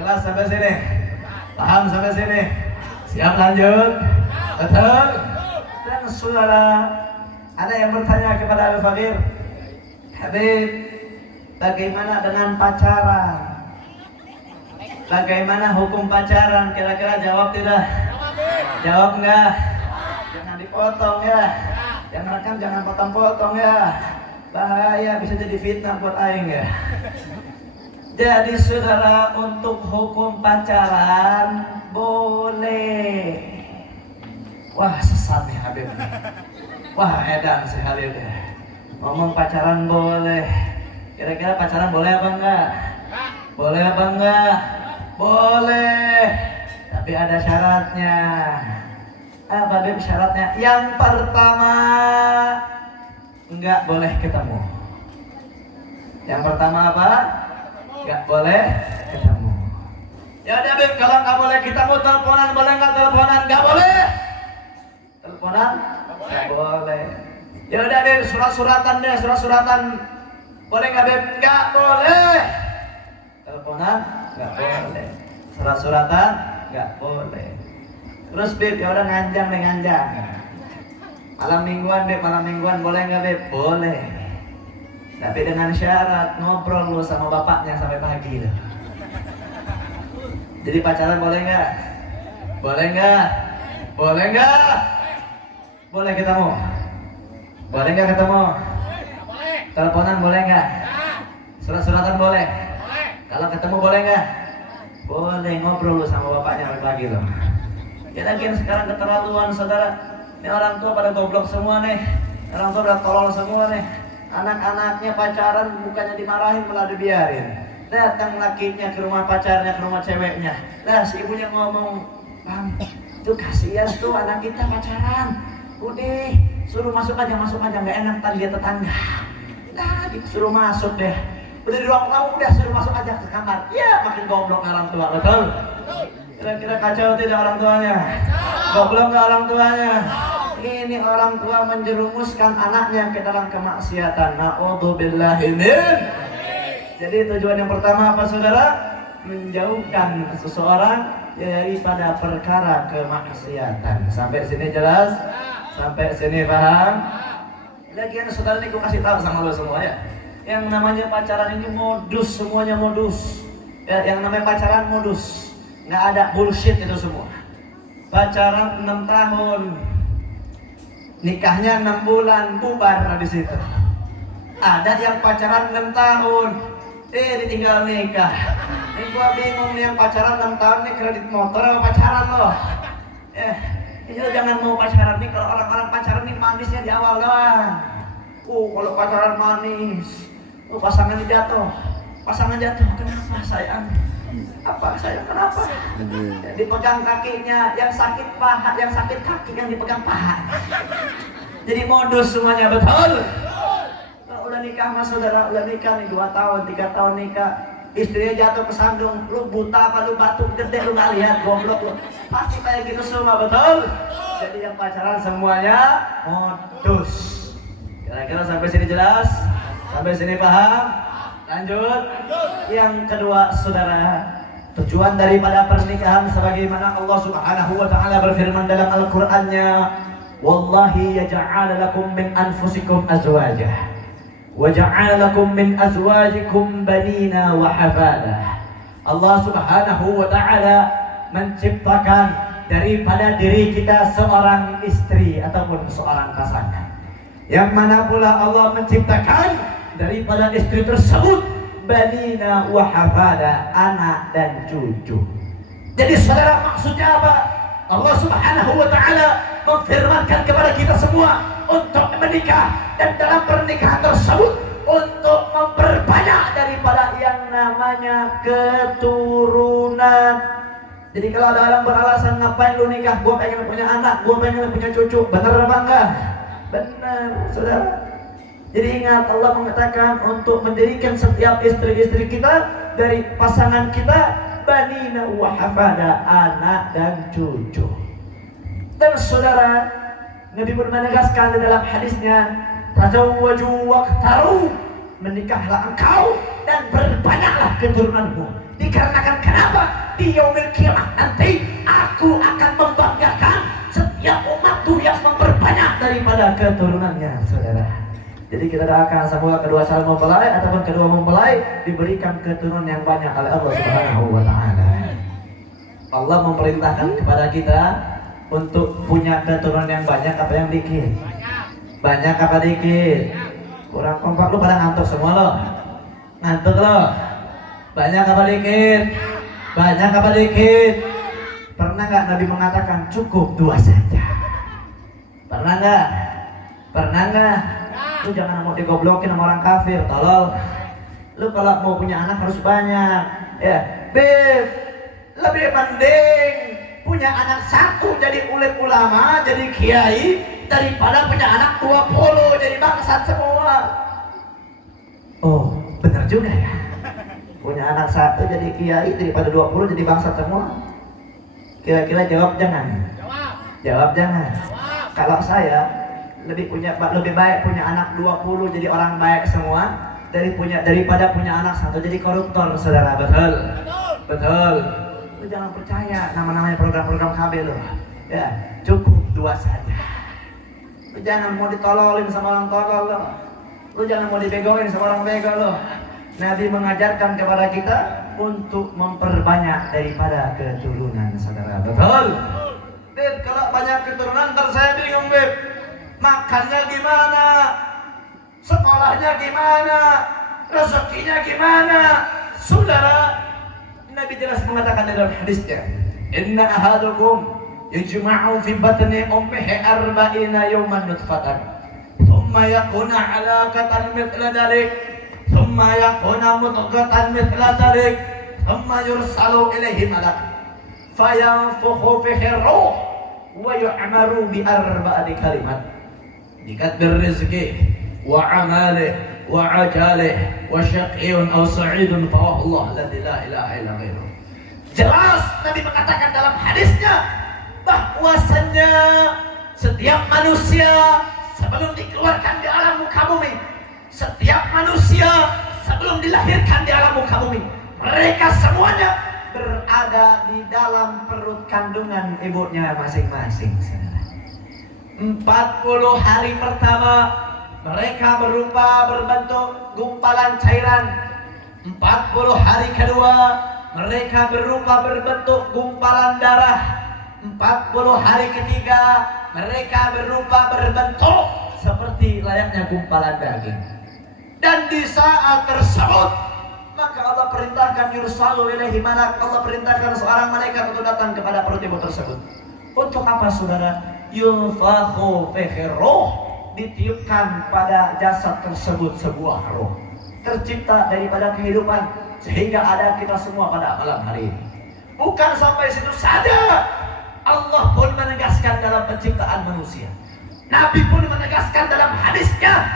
Jelas sampai sini? Paham sampai sini? Siap lanjut? Betul? Dan saudara, ada yang bertanya kepada Al-Faqir, Habib, bagaimana dengan pacaran? Bagaimana hukum pacaran? Kira-kira jawab tidak? Jawab enggak? Jangan dipotong ya. Yang rekam jangan potong-potong ya. Bahaya, bisa jadi fitnah buat aing ya. Jadi saudara, untuk hukum pacaran boleh. Wah, sesat nih Habib. Wah, edan si Habib ya. Ngomong pacaran boleh. Kira-kira pacaran boleh apa enggak? Boleh apa enggak? Boleh. Tapi ada syaratnya. Apa Habib syaratnya? Yang pertama, enggak boleh ketemu. Yang pertama apa? Enggak boleh ketemu. Ya udah Habib, kalau enggak boleh ketemu, teleponan boleh enggak? Teleponan enggak boleh. Teleponan enggak boleh. Ya udah Habib, surat-suratan deh, surat-suratan boleh enggak Habib? Enggak boleh. Teleponan enggak boleh. Surat-suratan enggak boleh. Terus Beb, ya udah nganjang deh, nganjang. Malam mingguan Beb, malam mingguan boleh nggak Beb? Boleh. Tapi dengan syarat ngobrol lu sama bapaknya sampai pagi loh. Jadi pacaran boleh nggak? Boleh nggak? Boleh nggak? Boleh ketemu? Boleh nggak ketemu? Boleh. Teleponan boleh nggak? Surat-suratan boleh? Kalau ketemu boleh nggak? Boleh, ngobrol lu sama bapaknya sampai pagi loh. Ya lagi sekarang keterlaluan saudara. Ini orang tua pada goblok semua nih. Orang tua pada tolol semua nih. Anak-anaknya pacaran bukannya dimarahin malah dibiarin. Datang lakinya ke rumah pacarnya, ke rumah ceweknya. Nah si ibunya ngomong, Bang, itu kasihan tuh anak kita pacaran. Udah, suruh masuk aja, nggak enak tadi dia tetangga. Nah, disuruh masuk deh. Udah di ruang tamu, udah suruh masuk aja ke kamar. Ya makin goblok orang tua, betul? Kira-kira kacau tidak orang tuanya? Goblok nggak orang tuanya? Ini orang tua menjerumuskan anaknya ke dalam kemaksiatan. Na'udzubillahi min. Jadi tujuan yang pertama apa saudara? Menjauhkan seseorang daripada perkara kemaksiatan. Sampai sini jelas? Sampai sini paham? Lagian saudara ini gue kasih tahu sama lo semua ya. Yang namanya pacaran ini modus, semuanya modus. Ya, yang namanya pacaran modus. Nggak ada bullshit itu semua. Pacaran 6 tahun, nikahnya 6 bulan, bubar di situ. Ada yang pacaran 6 tahun, ditinggal nikah. Ini gua bingung nih, yang pacaran 6 tahun nih kredit motor apa pacaran loh? Ini lo jangan mau pacaran nih, kalau orang-orang pacaran nih manisnya di awal doang. Kalau pacaran manis, pasangan jatuh, kenapa sayang? Apa sayang kenapa? Dipegang kakinya, yang sakit paha, yang sakit kaki yang dipegang paha. Jadi modus semuanya, betul? Kalau udah nikah mas saudara, udah nikah nih 2 tahun, 3 tahun nikah, istrinya jatuh ke sandung, lu buta apa lu batuk gede lu nggak lihat, goblok lu. Pasti kayak gitu semua, betul? Jadi yang pacaran semuanya modus. Kira-kira sampai sini jelas? Sampai sini paham? Lanjut. Yang kedua saudara, tujuan daripada pernikahan sebagaimana Allah Subhanahu wa taala berfirman dalam Al-Qur'annya, wallahi yaj'al lakum min anfusikum azwajah wa ja'ala lakum min azwajikum banina wa hafada. Allah Subhanahu wa taala menciptakan daripada diri kita seorang istri ataupun seorang pasangan. Yang mana pula Allah menciptakan daripada istri tersebut banina wa hafada, anak dan cucu. Jadi saudara, maksudnya apa? Allah Subhanahu wa taala memfirmankan kepada kita semua untuk menikah, dan dalam pernikahan tersebut untuk memperbanyak daripada yang namanya keturunan. Jadi kalau ada orang beralasan ngapain lu nikah, gua pengen punya anak, gua pengen punya cucu, benar apa enggak? Benar saudara. Jadi ingat, Allah mengatakan untuk mendirikan setiap istri-istri kita dari pasangan kita banina wa hafada, anak dan cucu. Dan saudara, Nabi pun menegaskan di dalam hadisnya, tazawwaju waqtaru, menikahlah engkau dan berbanyaklah keturunanmu. Dikarenakan kenapa? di yaumil qiyamah nanti aku akan membanggakan setiap umatku yang memperbanyak daripada keturunannya, saudara. Jadi kita doakan semoga kedua calon mempelai ataupun kedua mempelai diberikan keturunan yang banyak oleh Allah Subhanahu wa taala. Allah memerintahkan kepada kita untuk punya keturunan yang banyak apa yang dikit? Banyak apa dikit? Kurang kompak, lu pada ngantuk semua lo. Ngantuk lo. Banyak apa dikit? Banyak apa dikit? Pernah nggak Nabi mengatakan cukup 2 saja? Pernah nggak? Pernah nggak? Lu jangan mau digoblokin sama orang kafir, tolol. Lu kalau mau punya anak harus banyak. Ya, Beb, lebih mending punya anak 1 jadi ulit ulama, jadi kiai, daripada punya anak 20 jadi bangsat semua. Oh, benar juga ya. Punya anak 1 jadi kiai daripada 20 jadi bangsat semua. Kira-kira jawab jangan. Jawab jangan. Kalau saya lebih baik punya anak 20 jadi orang baik semua daripada punya anak 1 jadi koruptor, saudara. Betul? Betul. Lu jangan percaya nama-namanya program-program KB lo. Ya, cukup 2 saja. Lu jangan mau ditololin sama orang tolol lo. Lu jangan mau dibegoin sama orang bego lo. Nabi mengajarkan kepada kita untuk memperbanyak daripada keturunan, saudara. Betul? Beb, kalau banyak keturunan ntar saya bingung, Beb. Makannya gimana? Sekolahnya gimana? Rezekinya gimana? Saudara, Nabi jelas mengatakan dalam hadisnya, inna ahadukum yujma'u fi batni ummihi 40 yawman nutfatan thumma yakuna 'alaqatan mithla dhalik thumma yakuna mudghatan mithla dhalik thumma yursalu ilaihi malak fayanfukhu fihi ruh wa yu'maru bi 4 kalimat bikatbir rizqi wa 'amalihi wa ajalih wa syaqiyyun aw sa'idun fa Allah la ilaha illa ghairuh. Jelas Nabi mengatakan dalam hadisnya bahwasannya setiap manusia sebelum dikeluarkan di alam muka bumi, setiap manusia sebelum dilahirkan di alam muka bumi, mereka semuanya berada di dalam perut kandungan ibunya masing-masing. 40 hari pertama mereka berbentuk gumpalan cairan. 40 hari kedua mereka berbentuk gumpalan darah. 40 hari ketiga mereka berbentuk seperti layaknya gumpalan daging. Dan di saat tersebut maka Allah perintahkan yursalu ilaihi malak. Allah perintahkan seorang malaikat untuk datang kepada perut ibu tersebut. Untuk apa, saudara? Yunfakhu fihi ruh. Ditiupkan pada jasad tersebut sebuah roh tercipta daripada kehidupan sehingga ada kita semua pada malam hari ini. Bukan sampai situ saja, Allah pun menegaskan dalam penciptaan manusia. Nabi pun menegaskan dalam hadisnya,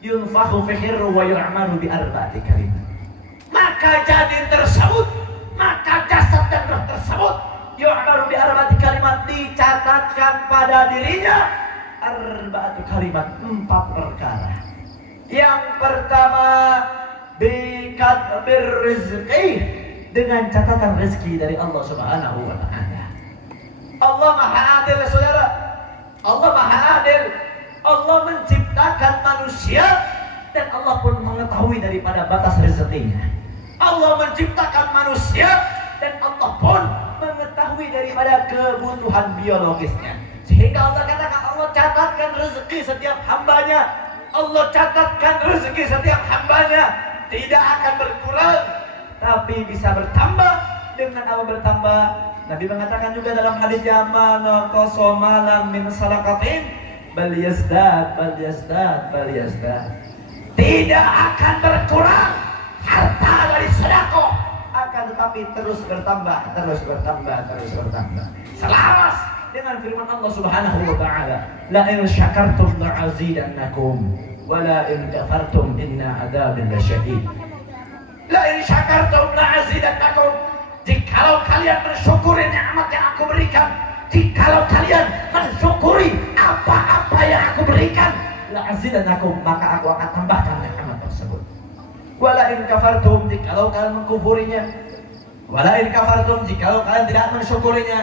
yunfakhu fihi ruh wa yu'maru bi 4 kalimat. Maka janin tersebut, maka jasad dan roh tersebut yu'maru bi 4 kalimat, dicatatkan pada dirinya 4 kalimat, 4 perkara. Yang pertama, bikatbir rizqi, dengan catatan rezeki dari Allah Subhanahu wa taala. Allah Maha Adil, saudara. Allah Maha Adil. Allah menciptakan manusia dan Allah pun mengetahui daripada batas rezekinya. Allah menciptakan manusia dan Allah pun mengetahui daripada kebutuhan biologisnya. Sehingga Allah katakan, Allah catatkan rezeki setiap hambanya. Allah catatkan rezeki setiap hambanya. Tidak akan berkurang, tapi bisa bertambah. Dengan apa bertambah? Nabi mengatakan juga dalam hadisnya, mana qasomalan min salakatin bal yazdad. Tidak akan berkurang harta dari sedekah, akan tetapi terus bertambah. Selaras dengan firman Allah Subhanahu wa taala, la in syakartum la'azidannakum wa la in kafartum inna adzabi lasyadid. La in syakartum la'azidannakum, jikalau kalian mensyukuri nikmat yang aku berikan, jikalau kalian mensyukuri apa-apa yang aku berikan, la'azidannakum, maka aku akan tambahkan nikmat tersebut. Wa la in kafartum, jikalau kalian mengkufurinya, Wala in kafartum, jikalau kalian tidak mensyukurinya,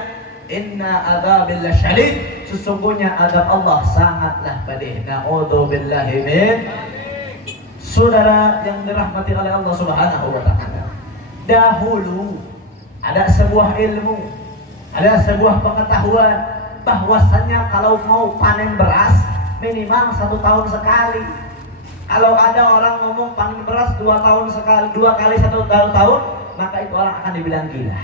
inna adzabil lasyadid, sesungguhnya adab Allah sangatlah pedih. Na'udzubillahi min. Saudara yang dirahmati oleh Allah Subhanahu wa taala. Dahulu ada sebuah ilmu, ada sebuah pengetahuan bahwasannya kalau mau panen beras minimal 1 tahun sekali. Kalau ada orang ngomong panen beras 2 tahun sekali, 2 kali 1 tahun, maka itu orang akan dibilang gila.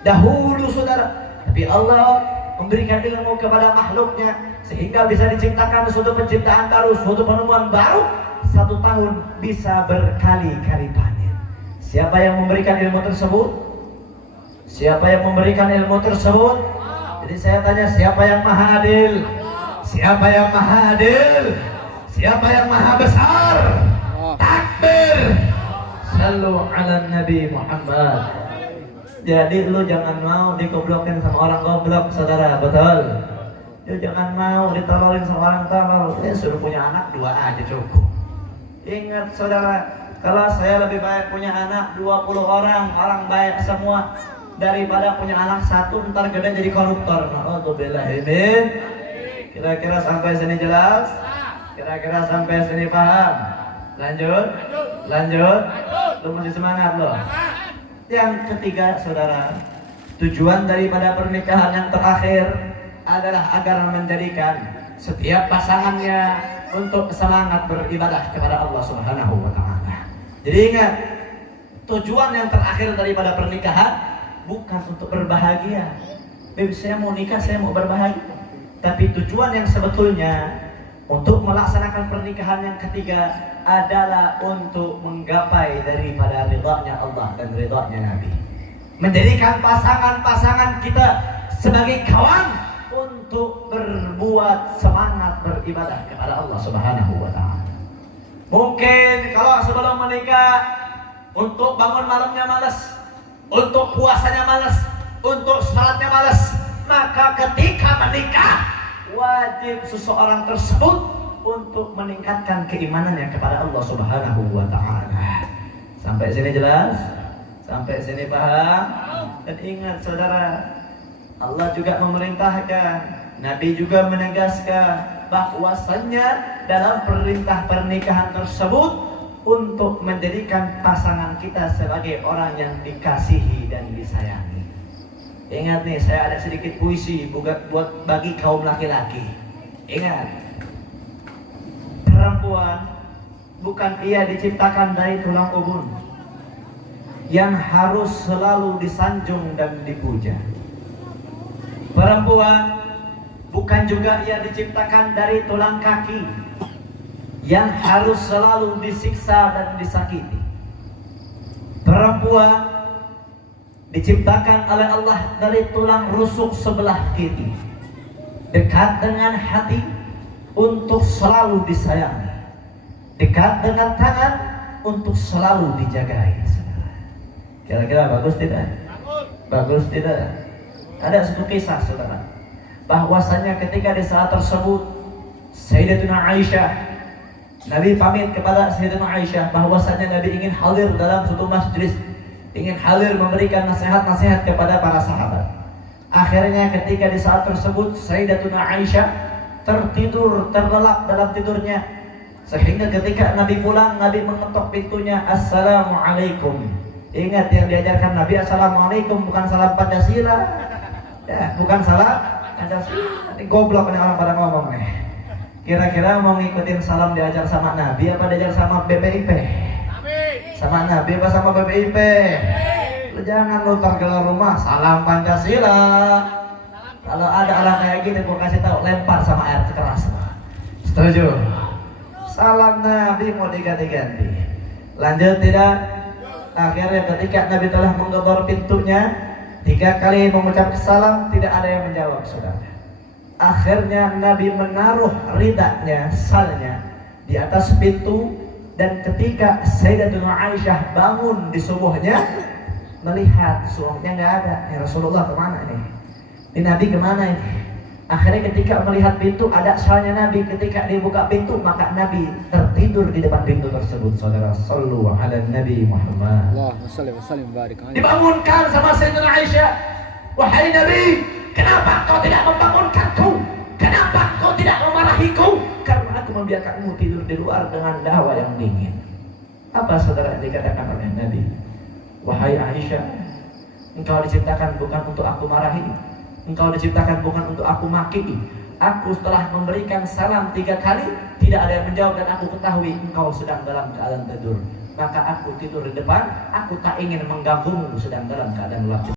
Dahulu saudara, tapi Allah memberikan ilmu kepada makhluknya sehingga bisa diciptakan suatu penciptaan baru, suatu penemuan baru. 1 tahun bisa berkali-kali panen. Siapa yang memberikan ilmu tersebut? Siapa yang memberikan ilmu tersebut? Jadi saya tanya, siapa yang maha adil? Siapa yang maha adil? Siapa yang maha besar? Takbir! Sallu ala Nabi Muhammad. Jadi lu jangan mau digoblokin sama orang goblok, saudara, betul? Lu jangan mau ditololin sama orang tolol. Suruh punya anak 2 aja cukup. Ingat saudara, kalau saya lebih baik punya anak 20 orang baik semua, daripada punya anak 1 ntar gede jadi koruptor. Na'udzubillahimin. Kira-kira sampai sini jelas? Kira-kira sampai sini paham? Lanjut? Lu mesti semangat loh. Yang ketiga saudara, tujuan daripada pernikahan yang terakhir adalah agar menjadikan setiap pasangannya untuk semangat beribadah kepada Allah Subhanahu wa taala. Jadi ingat, tujuan yang terakhir daripada pernikahan bukan untuk berbahagia. Saya mau nikah, saya mau berbahagia. Tapi tujuan yang sebetulnya untuk melaksanakan pernikahan yang ketiga adalah untuk menggapai daripada ridhanya Allah dan ridhanya Nabi. Menjadikan pasangan-pasangan kita sebagai kawan untuk berbuat semangat beribadah kepada Allah Subhanahu wa taala. Mungkin kalau sebelum menikah untuk bangun malamnya malas, untuk puasanya malas, untuk salatnya malas, maka ketika menikah wajib seseorang tersebut untuk meningkatkan keimanannya kepada Allah Subhanahu wa taala. Sampai sini jelas? Sampai sini paham? Dan ingat saudara, Allah juga memerintahkan, Nabi juga menegaskan bahwasannya dalam perintah pernikahan tersebut untuk menjadikan pasangan kita sebagai orang yang dikasihi dan disayangi. Ingat nih, saya ada sedikit puisi buat bagi kaum laki-laki. Ingat, perempuan bukan ia diciptakan dari tulang ubun yang harus selalu disanjung dan dipuja. Perempuan bukan juga ia diciptakan dari tulang kaki yang harus selalu disiksa dan disakiti. Perempuan diciptakan oleh Allah dari tulang rusuk sebelah kiri, dekat dengan hati untuk selalu disayangi, dekat dengan tangan untuk selalu dijagai. Kira-kira bagus tidak? Bagus tidak? Ada satu kisah saudara, bahwasanya ketika di saat tersebut Sayyidatuna Aisyah, Nabi pamit kepada Sayyidatuna Aisyah bahwasanya Nabi ingin hadir dalam suatu majlis, ingin hadir memberikan nasihat-nasihat kepada para sahabat. Akhirnya ketika di saat tersebut Sayyidatuna Aisyah tertidur, terlelap dalam tidurnya, sehingga ketika Nabi pulang, Nabi mengetok pintunya, Assalamualaikum. Ingat yang diajarkan Nabi, Assalamualaikum, bukan salam Pancasila. Ya, bukan salam Pancasila. Ini goblok nih orang pada ngomong nih. Kira-kira mau ngikutin salam diajar sama Nabi apa diajar sama BPIP? Sama Nabi apa sama BPIP? Lu jangan lu keluar rumah salam Pancasila. Kalau ada orang kayak gini gua kasih tahu, lempar sama air keras. Setuju? Salam Nabi mau diganti-ganti. Lanjut tidak? Akhirnya ketika Nabi telah menggedor pintunya 3 kali mengucap salam, tidak ada yang menjawab saudara. Akhirnya Nabi menaruh ridanya, salnya di atas pintu, dan ketika Sayyidatuna Aisyah bangun di subuhnya melihat suaminya nggak ada. Ya Rasulullah kemana ini? Ini Nabi kemana ini? Akhirnya ketika melihat pintu, ada salnya Nabi. Ketika dia buka pintu, maka Nabi tertidur di depan pintu tersebut. Saudara, sallu ala Nabi Muhammad. Allahumma salli wa sallim barik alaihi. Dibangunkan sama Sayyidina Aisyah. Wahai Nabi, kenapa kau tidak membangunkanku? Kenapa kau tidak memarahiku? Karena aku membiarkanmu tidur di luar dengan dawa yang dingin. Apa saudara yang dikatakan oleh Nabi? Wahai Aisyah, engkau diciptakan bukan untuk aku marahi, engkau diciptakan bukan untuk aku maki. Aku setelah memberikan salam 3 kali, tidak ada yang menjawab dan aku ketahui engkau sedang dalam keadaan tidur. Maka aku tidur di depan, aku tak ingin mengganggumu sedang dalam keadaan lelaki.